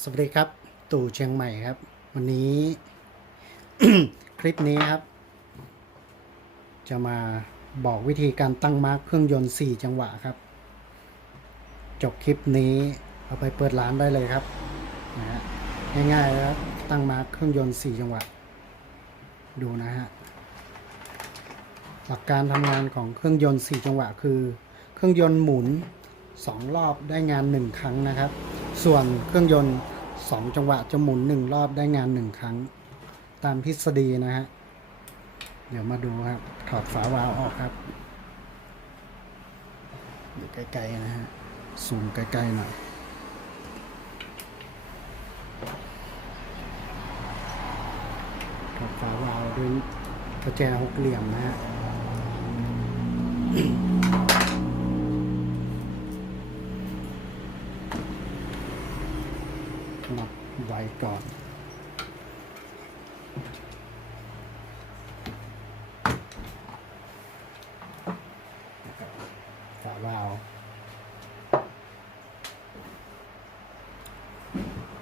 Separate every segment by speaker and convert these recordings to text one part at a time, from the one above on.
Speaker 1: สวัสดีครับ ตู่เชียงใหม่ครับ วันนี้ คลิปนี้ครับ จะมาบอกวิธีการตั้งมาร์คเครื่องยนต์ 4 จังหวะครับ จบคลิปนี้เอาไปเปิดร้านได้เลยครับนะฮะง่ายๆแล้วตั้งมาร์คเครื่องยนต์ 4 จังหวะ ดูนะฮะหลักการทำงานของเครื่องยนต์ 4 จังหวะ คือ เครื่องยนต์หมุน 2 รอบได้งาน 1 ครั้งนะครับ ส่วนเครื่องยนต์ 2 จังหวะจะหมุน 1 รอบได้งาน 1 ครั้ง ตามทฤษฎีนะฮะ เดี๋ยวมาดูครับ ถอดฝาวาล์วออกครับอยู่ใกล้ๆนะฮะซูมใกล้ๆหน่อยถอดฝาวาล์วด้วยกระแจหกเหลี่ยมนะฮะ ก่อน ฝาวาล์ว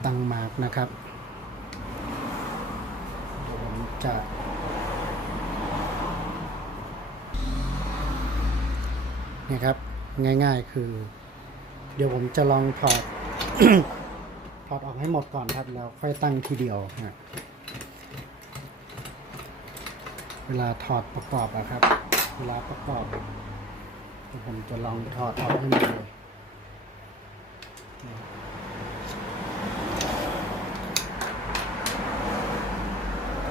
Speaker 1: ตั้งมาร์กนะครับ ผมจะนี่ครับ ง่ายๆคือ เดี๋ยวผมจะลองถอด อดออกให้หมดก่อนครับ แล้วค่อยตั้งทีเดียวนะเวลาถอดประกอบอะครับ เวลาประกอบผมจะลองถอดออกให้หมดเลย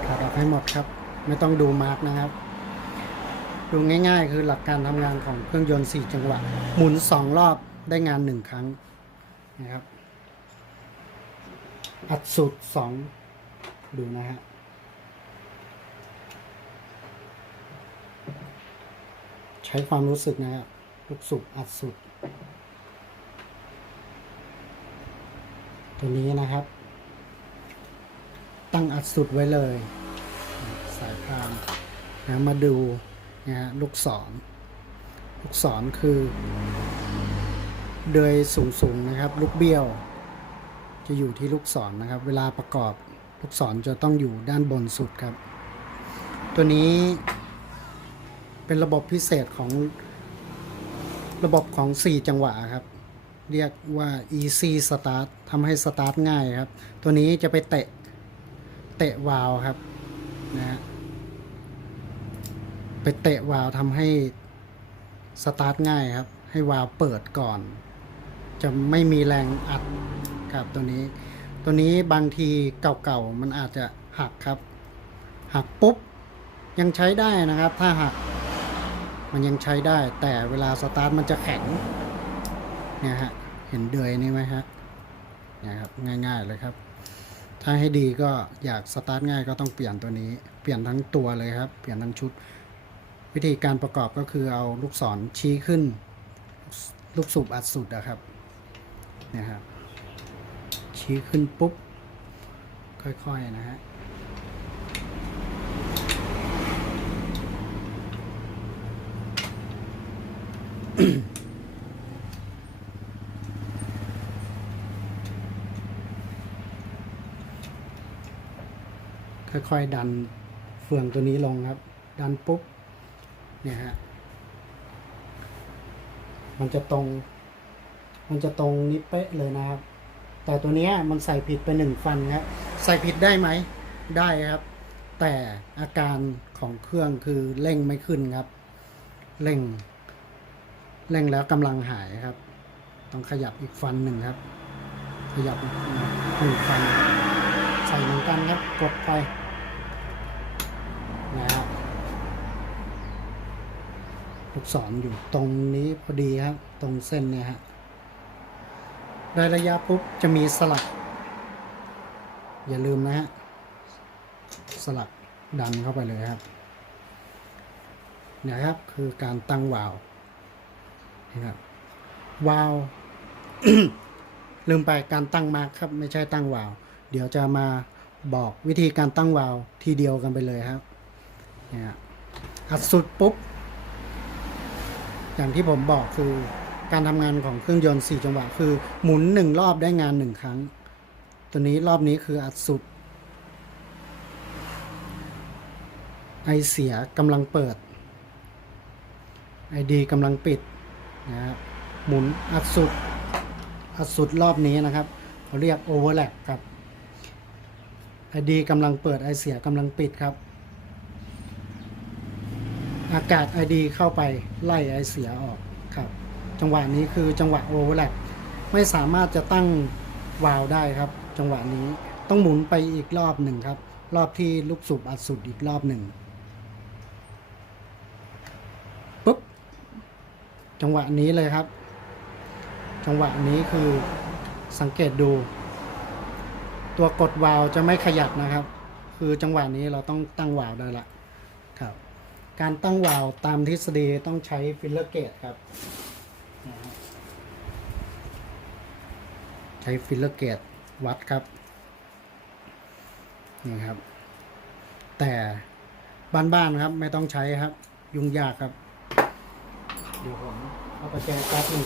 Speaker 1: ถอดออกให้หมดครับ ไม่ต้องดูมาร์กนะครับ ดูง่ายๆ คือหลักการทำงานของเครื่องยนต์ 4 จังหวะ หมุน 2 รอบได้งาน 1 ครั้งนะครับ อัดสุด2ดูนะฮะใช้ความรู้สึกนะครับลูกสุดอัดสุด ตัวนี้นะครับ ตั้งอัดสุดไว้เลย สายพานนะมาดูนะฮะลูกศรลูกศรคือ เดยสูงๆนะครับ ลูกเบี้ยว จะอยู่ที่ลูกศรนนะครับ เวลาประกอบลูกศรจะต้องอยู่ด้านบนสุดครับ ตัวนี้เป็นระบบพิเศษของระบบของ 4 จังหวะครับ เรียกว่า easy start ทำให้สตาร์ทง่ายครับ ตัวนี้จะไปเตะ เตะวาล์วครับนะฮะไปเตะวาล์วทำให้สตาร์ทง่ายครับ ให้วาล์วเปิดก่อน จะไม่มีแรงอัด ครับตัวนี้ ตัวนี้บางทีเก่าๆมันอาจจะหักครับ หักปุ๊บยังใช้ได้นะครับ ถ้าหักมันยังใช้ได้ แต่เวลาสตาร์ทมันจะแข็งเนี่ยฮะเห็นเดือยนี่ไหมฮะเนี่ยครับง่ายๆเลยครับ ถ้าให้ดีก็อยากสตาร์ทง่ายก็ต้องเปลี่ยนตัวนี้ เปลี่ยนทั้งตัวเลยครับ เปลี่ยนทั้งชุด วิธีการประกอบก็คือเอาลูกศรชี้ขึ้น ลูกสูบอัดสุดนะครับเนี่ยครับ ชี้ขึ้นปุ๊บ ค่อย ๆ นะฮะค่อยๆดันเฟืองตัวนี้ลงครับ ดันปุ๊บ เนี่ยฮะ มันจะตรง มันจะตรงนี้เป๊ะเลยนะครับ แต่ตัวนี้มันใส่ผิดไปหนึ่งฟันครับใส่ผิดได้ไหมได้ครับ แต่อาการของเครื่องคือเร่งไม่ขึ้นครับเร่งเร่งแล้วกำลังหายครับ ต้องขยับอีกฟันหนึ่งครับ ขยับหนึ่งฟัน ใส่เหมือนกันครับ กดไปนะครับลูกศรอยู่ตรงนี้พอดีครับ ตรงเส้นเนี่ยฮะ ได้ระยะปุ๊บจะมีสลัก อย่าลืมนะฮะ สลักดันเข้าไปเลยครับ เนี่ยครับคือการตั้งวาล์วนะครับวาล์วลืมไปการตั้งมาร์คครับ ไม่ใช่ตั้งวาล์วเดี๋ยวจะมาบอกวิธีการตั้งวาล์วทีเดียวกันไปเลยครับเนี่ยอัดสุดปุ๊บ อย่างที่ผมบอกคือ การทำงานของเครื่องยนต์ 4 จังหวะ คือหมุน 1 รอบได้งาน 1 ครั้ง ตัวนี้รอบนี้คืออัดสุด ไอเสียกำลังเปิด ไอดีกำลังปิดนะครับหมุนอัดสุด อัดสุดรอบนี้นะครับเขาเรียกโอเวอร์แลปครับไอดีกำลังเปิดไอเสียกำลังปิดครับ อากาศไอดีเข้าไปไล่ไอเสียออก จังหวะนี้คือจังหวะโอเวอร์แลปไม่สามารถจะตั้งวาล์วได้ครับ จังหวะนี้ต้องหมุนไปอีกรอบหนึ่งครับ รอบที่ลูกสูบอัดสุดอีกรอบหนึ่งปุ๊บจังหวะนี้เลยครับ จังหวะนี้คือสังเกตดู ตัวกดวาล์วจะไม่ขยับนะครับ คือจังหวะนี้เราต้องตั้งวาล์วได้ละครับ การตั้งวาล์วตามทฤษฎีต้องใช้ฟิลเลอร์เกตครับนะฮะ ใช้ฟิลเลอร์เกตวัดครับนี่ครับ แต่บ้านๆครับไม่ต้องใช้ครับ ยุ่งยากครับเดี๋ยวผมเอาไปแจแป๊บนึง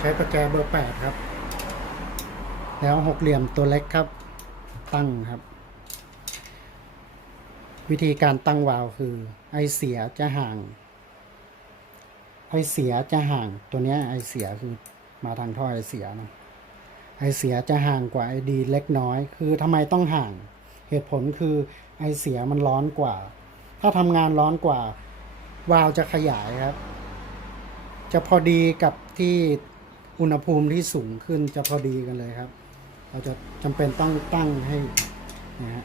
Speaker 1: ใช้ประแจเบอร์แปดครับ แล้วหกเหลี่ยมตัวเล็กครับ ตั้งครับ วิธีการตั้งวาล์วคือ ไอเสียจะห่าง ไอเสียจะห่างตัวเนี้ยไอเสียคือมาทางท่อไอเสียนะไอเสียจะห่างกว่าไอดีเล็กน้อย คือทำไมต้องห่าง เหตุผลคือไอเสียมันร้อนกว่า ถ้าทำงานร้อนกว่าวาล์วจะขยายครับ จะพอดีกับที่อุณหภูมิที่สูงขึ้นจะพอดีกันเลยครับ เราจะจำเป็นต้องตั้งให้นะฮะ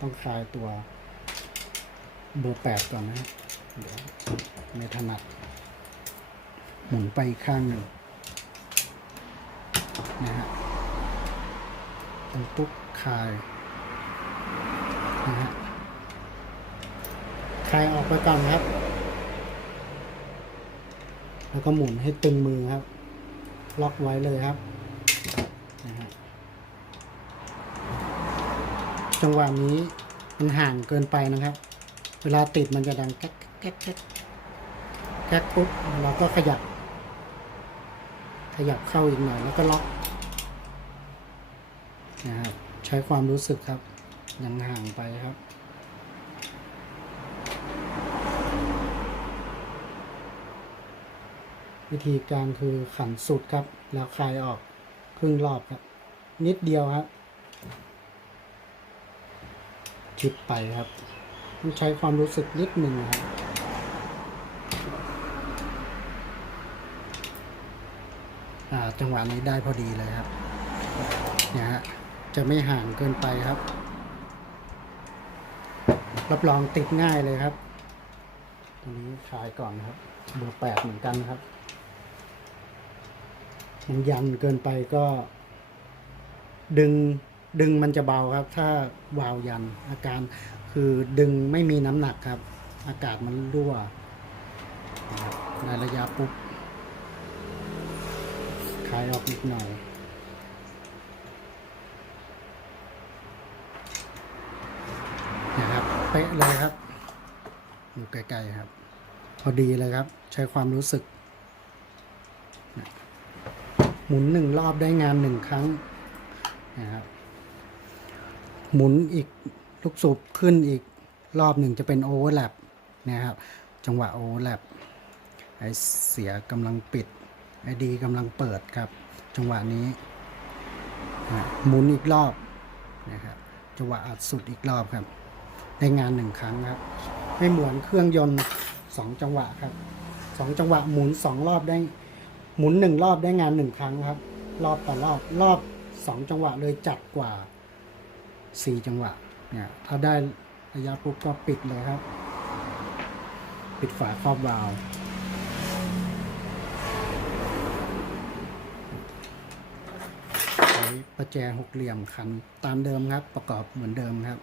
Speaker 1: ต้องคลายตัวเบอร์แปดก่อนนะฮะเดี๋ยวไม่ถนัด หมุนไปข้างหนึ่งนะฮะตรงปุ๊บคลายนะฮะคลายออกไปก่อนครับ แล้วก็หมุนให้ตึงมือครับ ล็อกไว้เลยครับนะฮะจังหวะนี้มันห่างเกินไปนะครับ เวลาติดมันจะดังแก๊กแก๊กแก๊กแก๊กปุ๊บเราก็ขยับ ยับเข้าอีกหน่อยแล้วก็ล็อกนะครับใช้ความรู้สึกครับยังห่างไปครับ วิธีการคือขันสุดครับ แล้วคลายออกครึ่งรอบครับ นิดเดียวครับชิดไปครับ ต้องใช้ความรู้สึกนิดหนึ่งครับ อ่า จังหวะนี้ได้พอดีเลยครับเนี่ยฮะจะไม่ห่างเกินไปครับ รับรองติดง่ายเลยครับตรงนี้คลายก่อนครับเบอร์แปดเหมือนกันครับมันยันเกินไปก็ ดึงดึงมันจะเบาครับ ถ้าวาวยันอาการคือดึงไม่มีน้ำหนักครับ อากาศมันรั่วในระยะปุ๊บ คลายออกนิดหน่อยนะครับเป๊ะเลยครับ อยู่ไกลๆครับ พอดีเลยครับ ใช้ความรู้สึก หมุนหนึ่งรอบได้งานหนึ่งครั้งนะครับหมุนอีกลูกสูบขึ้นอีกรอบหนึ่งจะเป็นโอเวอร์แลปนะครับ จังหวะโอเวอร์แลปไอเสียกำลังปิด ไอดีกำลังเปิดครับ จังหวะนี้หมุนอีกรอบนะครับจังหวะอัดสุดอีกรอบครับ ได้งานหนึ่งครั้งครับไม่เหมือนเครื่องยนต์สองจังหวะครับสองจังหวะหมุนสองรอบได้หมุนหนึ่งรอบได้งานหนึ่งครั้งครับ รอบต่อรอบรอบสองจังหวะเลยจัดกว่าสี่จังหวะเนี่ยถ้าได้ระยะปุ๊บก็ปิดเลยครับ ปิดฝาครอบวาล์วใช้ ประแจหกเหลี่ยมขันตามเดิมครับ ประกอบเหมือนเดิมครับ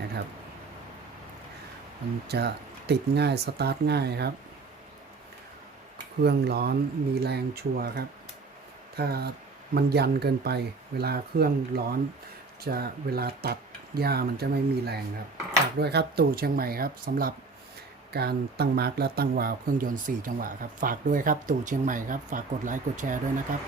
Speaker 1: นะครับ มันจะติดง่ายสตาร์ทง่ายครับ เครื่องร้อนมีแรงชัวร์ครับ ถ้ามันยันเกินไป เวลาเครื่องร้อนจะเวลาตัดหญ้ามันจะไม่มีแรงครับฝากด้วยครับตู่เชียงใหม่ครับสำหรับการตั้งมาร์กและตั้งวาล์วเครื่องยนต์ 4 จังหวะครับ ฝากด้วยครับตู่เชียงใหม่ครับ ฝากกดไลค์กดแชร์ด้วยนะครับ